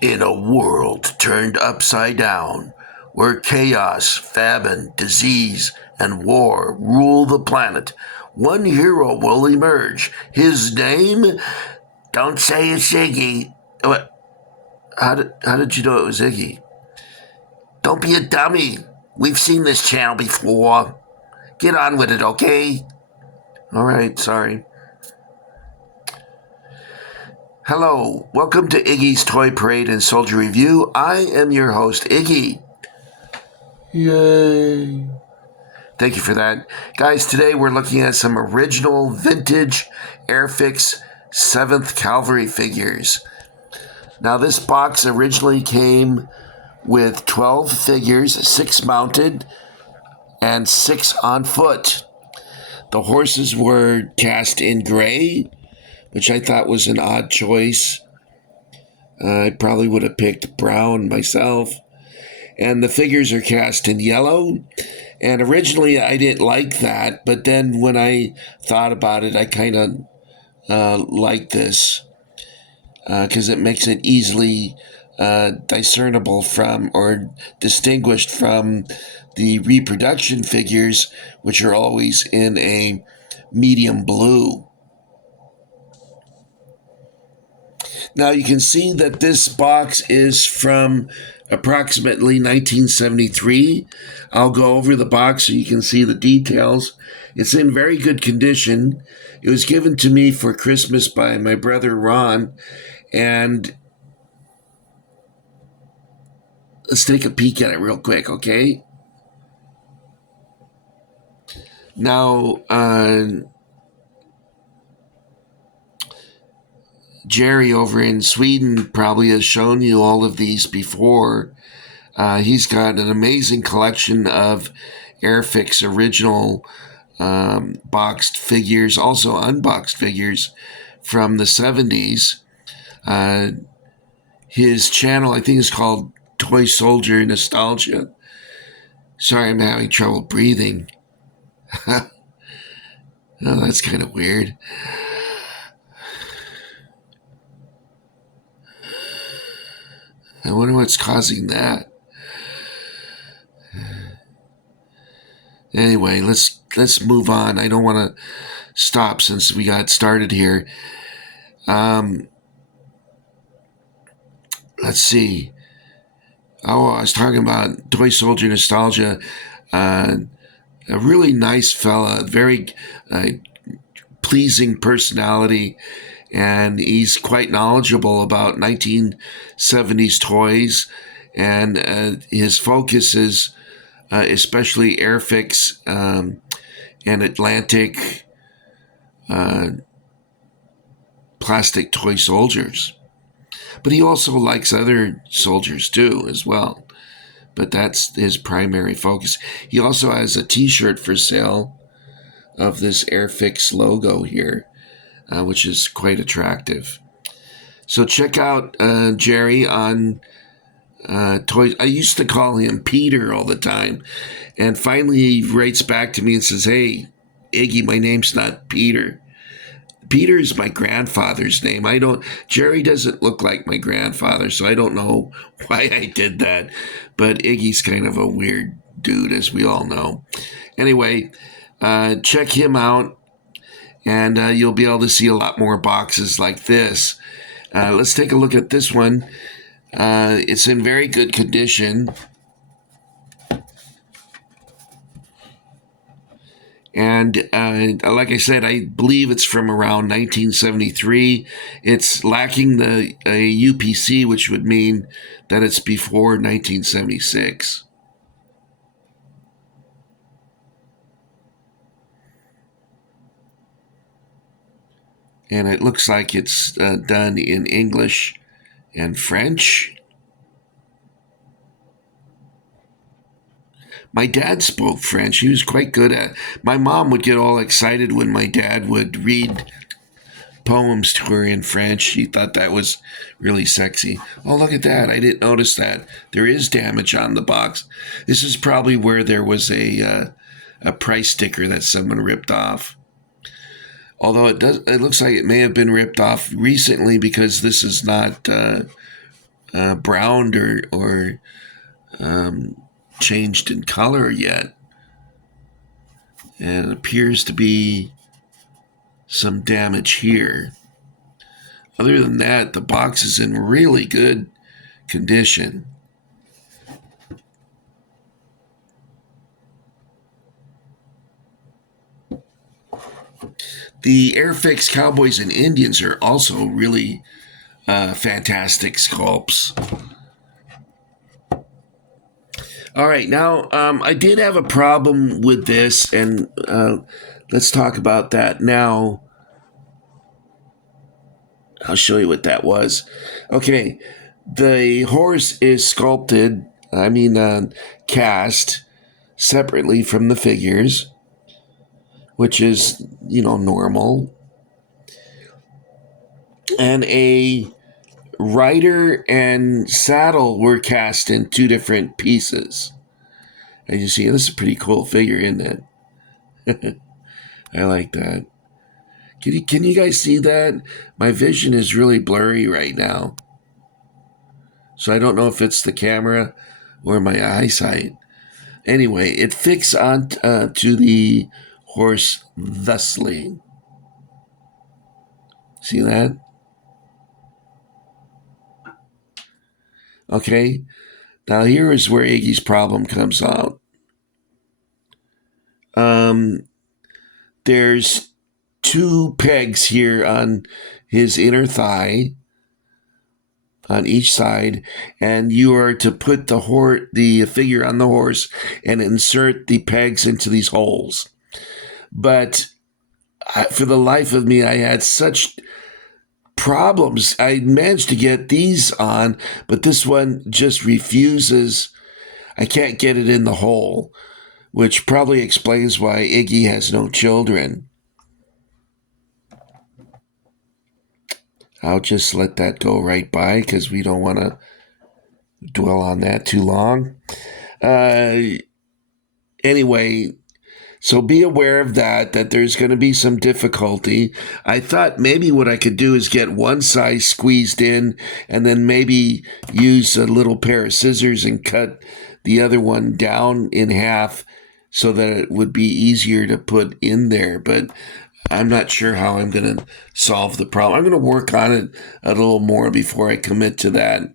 In a world turned upside down, where chaos, famine, disease, and war rule the planet, one hero will emerge. His name? Don't say it's Iggy. What? How did you know it was Iggy? Don't be a dummy. We've seen this channel before. Get on with it, okay? All right, sorry. Hello, welcome to Iggy's Toy Parade and Soldier Review. I am your host, Iggy. Yay. Thank you for that. Guys, today we're looking at some original vintage AIRFIX 7th Cavalry figures. Now, this box originally came with 12 figures, 6 mounted and 6 on foot. The horses were cast in gray, which I thought was an odd choice. I probably would have picked brown myself. And the figures are cast in yellow. And originally I didn't like that, but then when I thought about it, I kind of like this because it makes it easily discernible from or distinguished from the reproduction figures, which are always in a medium blue. Now you can see that this box is from approximately 1973. I'll go over the box so you can see the details. It's in very good condition. It was given to me for Christmas by my brother Ron, and let's take a peek at it real quick, okay? Now, Jerry over in Sweden probably has shown you all of these before. He's got an amazing collection of AIRFIX original boxed figures, also unboxed figures from the 70s. His channel, I think, is called Toy Soldier Nostalgia. Sorry, I'm having trouble breathing. Oh, that's kind of weird. I wonder what's causing that. Anyway, let's move on. I don't want to stop since we got started here. Let's see. Oh, I was talking about Toy Soldier Nostalgia. A really nice fella, very pleasing personality, and he's quite knowledgeable about 1970s toys, and his focus is especially AIRFIX and Atlantic plastic toy soldiers. But he also likes other soldiers too, as well. But that's his primary focus. He also has a t-shirt for sale of this AIRFIX logo here, which is quite attractive. So check out Jerry on toys. I used to call him Peter all the time. And finally he writes back to me and says, "Hey, Iggy, my name's not Peter. Peter is my grandfather's name. Jerry doesn't look like my grandfather, so I don't know why I did that. But Iggy's kind of a weird dude, as we all know. Anyway, check him out, and you'll be able to see a lot more boxes like this. Let's take a look at this one. It's in very good condition. And like I said, I believe it's from around 1973. It's lacking the UPC, which would mean that it's before 1976. And it looks like it's done in English and French. My dad spoke French. He was quite good at it. My mom would get all excited when my dad would read poems to her in French. She thought that was really sexy. Oh, look at that. I didn't notice that. There is damage on the box. This is probably where there was a price sticker that someone ripped off. Although it looks like it may have been ripped off recently because this is not browned or changed in color yet. And it appears to be some damage here. Other than that, the box is in really good condition. The AIRFIX Cowboys and Indians are also really fantastic sculpts. All right, now I did have a problem with this, and let's talk about that now. I'll show you what that was. Okay, the horse is sculpted, cast separately from the figures, which is, normal. And a rider and saddle were cast in two different pieces. As you see, this is a pretty cool figure, isn't it? I like that. Can you guys see that? My vision is really blurry right now. So I don't know if it's the camera or my eyesight. Anyway, it fixed on to the horse thusly. See that? Okay. Now here is where Iggy's problem comes out. There's two pegs here on his inner thigh on each side, and you are to put the figure on the horse and insert the pegs into these holes. But for the life of me, I had such problems. I managed to get these on, but this one just refuses. I can't get it in the hole, which probably explains why Iggy has no children. I'll just let that go right by because we don't want to dwell on that too long. Anyway, so be aware of that there's going to be some difficulty. I thought maybe what I could do is get one side squeezed in and then maybe use a little pair of scissors and cut the other one down in half so that it would be easier to put in there. But I'm not sure how I'm going to solve the problem. I'm going to work on it a little more before I commit to that.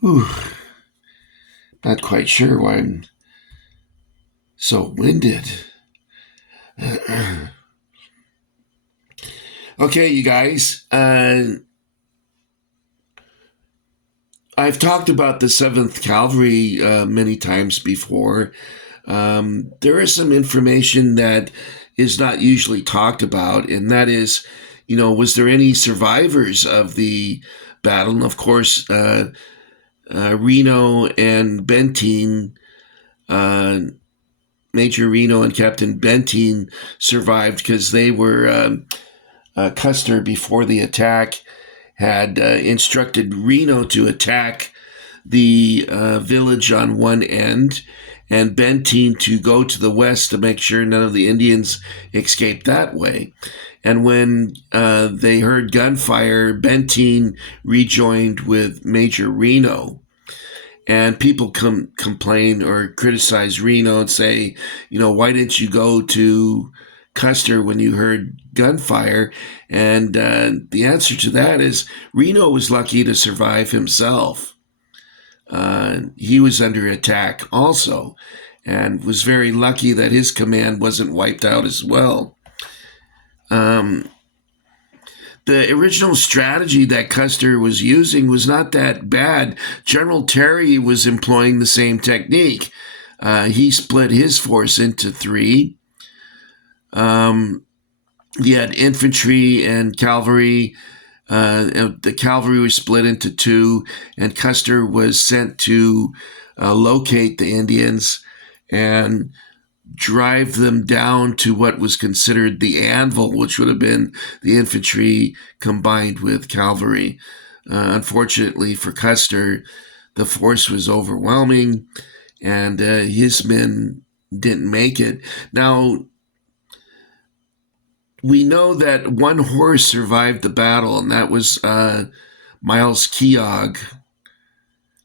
Whew. Not quite sure why I'm so winded. Okay, you guys. I've talked about the 7th Cavalry many times before. There is some information that is not usually talked about, and that is, was there any survivors of the battle? And of course, Reno and Benteen, Major Reno and Captain Benteen survived because they were, Custer before the attack had instructed Reno to attack the village on one end and Benteen to go to the west to make sure none of the Indians escaped that way. And when they heard gunfire, Benteen rejoined with Major Reno. And people complain or criticize Reno and say, why didn't you go to Custer when you heard gunfire? And the answer to that is Reno was lucky to survive himself. He was under attack also and was very lucky that his command wasn't wiped out as well. The original strategy that Custer was using was not that bad. General Terry was employing the same technique. He split his force into three. He had infantry and cavalry. The cavalry was split into two, and Custer was sent to locate the Indians and drive them down to what was considered the anvil, which would have been the infantry combined with cavalry. Unfortunately for Custer, the force was overwhelming, and his men didn't make it. Now, we know that one horse survived the battle, and that was Miles Keogh,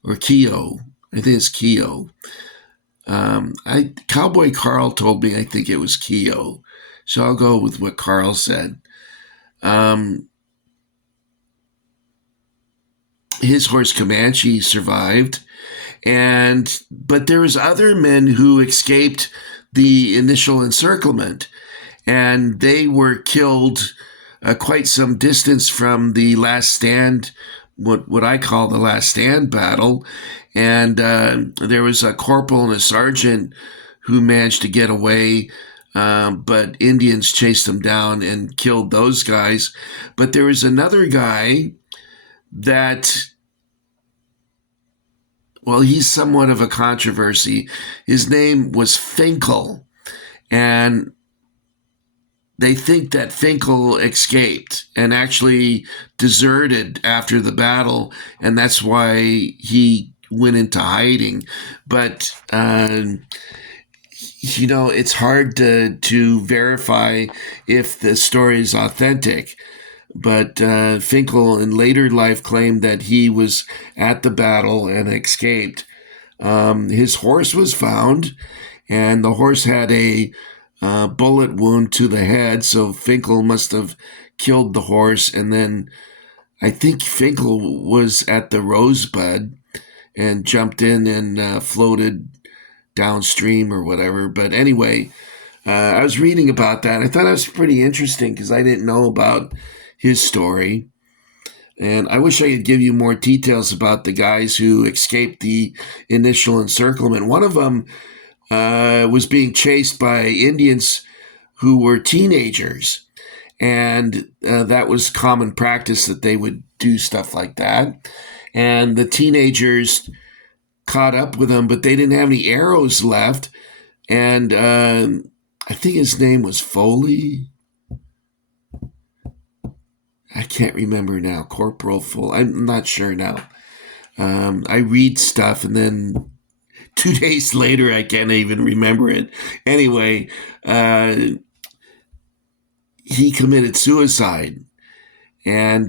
or Keogh. I think it's Keogh. Cowboy Carl told me I think it was Keogh, so I'll go with what Carl said. Um, his horse Comanche survived, but there was other men who escaped the initial encirclement, and they were killed quite some distance from the last stand, what I call the last stand battle. And there was a corporal and a sergeant who managed to get away, but Indians chased them down and killed those guys. But there was another guy that, well, he's somewhat of a controversy. His name was Finkel, and they think that Finkel escaped and actually deserted after the battle, and that's why he went into hiding. But it's hard to verify if the story is authentic. But Finkel in later life claimed that he was at the battle and escaped. His horse was found, and the horse had a bullet wound to the head, so Finkel must have killed the horse. And then I think Finkel was at the Rosebud and jumped in and floated downstream or whatever. But anyway, I was reading about that. I thought it was pretty interesting because I didn't know about his story. And I wish I could give you more details about the guys who escaped the initial encirclement. One of them was being chased by Indians who were teenagers. And that was common practice that they would do stuff like that. And the teenagers caught up with them, but they didn't have any arrows left. And I think his name was Foley. I can't remember now. Corporal Foley. I'm not sure now. I read stuff and then 2 days later, I can't even remember it. Anyway, he committed suicide, and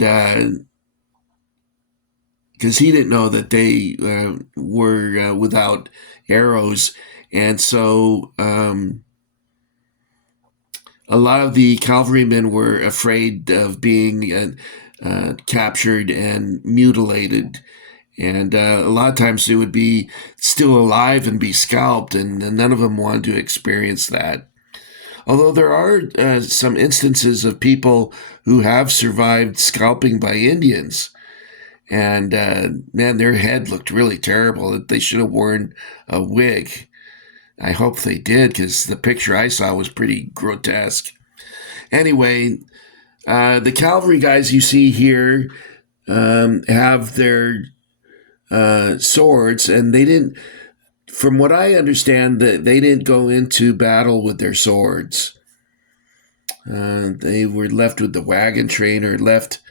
because he didn't know that they were without arrows, and so a lot of the cavalrymen were afraid of being captured and mutilated. And a lot of times they would be still alive and be scalped, and none of them wanted to experience that. Although there are some instances of people who have survived scalping by Indians. And man, their head looked really terrible. They should have worn a wig. I hope they did, because the picture I saw was pretty grotesque. Anyway, the cavalry guys you see here have their swords, and they didn't, from what I understand, that they didn't go into battle with their swords. They were left with the wagon train or left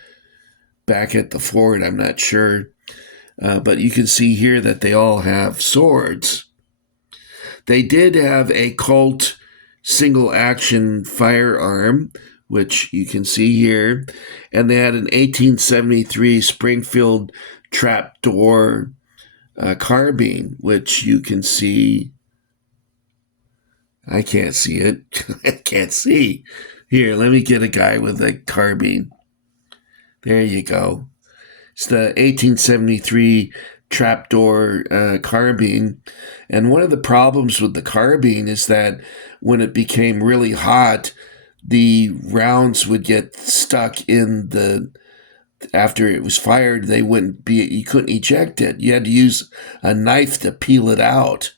back at the fort. I'm not sure. But you can see here that they all have swords. They did have a Colt single action firearm, which you can see here. And they had an 1873 Springfield trapdoor carbine, which you can see. I can't see it. I can't see. Here, let me get a guy with a carbine. There you go. It's the 1873 trapdoor carbine. And one of the problems with the carbine is that when it became really hot, the rounds would get stuck in the, after it was fired, they wouldn't be, you couldn't eject it. You had to use a knife to peel it out.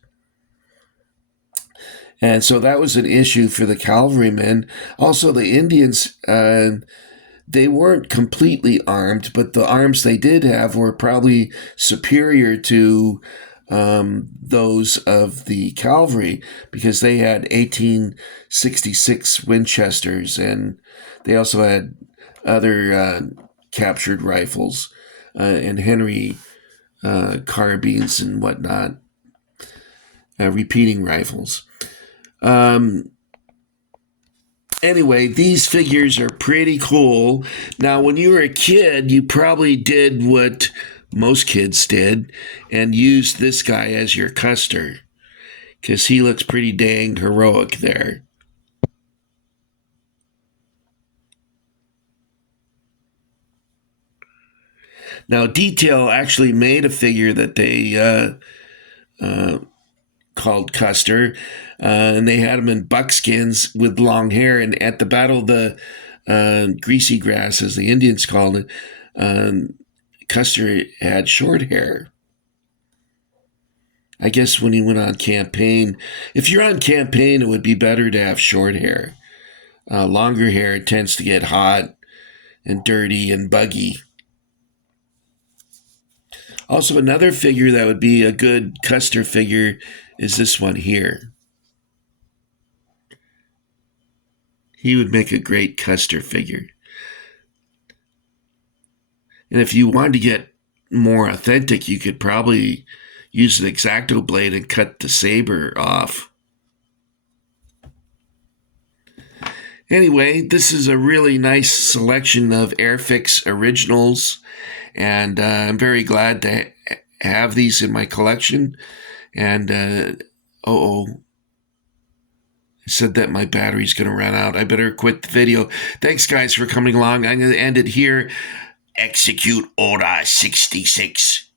And so that was an issue for the cavalrymen. Also, the Indians, they weren't completely armed, but the arms they did have were probably superior to those of the cavalry, because they had 1866 Winchesters, and they also had other captured rifles and Henry carbines and whatnot, repeating rifles. Anyway, these figures are pretty cool. Now, when you were a kid, you probably did what most kids did and used this guy as your Custer, because he looks pretty dang heroic there. Now, Detail actually made a figure that they called Custer, and they had him in buckskins with long hair. And at the Battle of the Greasy Grass, as the Indians called it, Custer had short hair. I guess when he went on campaign, if you're on campaign, it would be better to have short hair. Longer hair tends to get hot and dirty and buggy. Also, another figure that would be a good Custer figure is this one here. He would make a great Custer figure. And if you wanted to get more authentic, you could probably use an X-Acto blade and cut the saber off. Anyway, this is a really nice selection of AIRFIX originals, and I'm very glad to have these in my collection. And I said that my battery's going to run out. I better quit the video. Thanks, guys, for coming along. I'm going to end it here. Execute Order 66.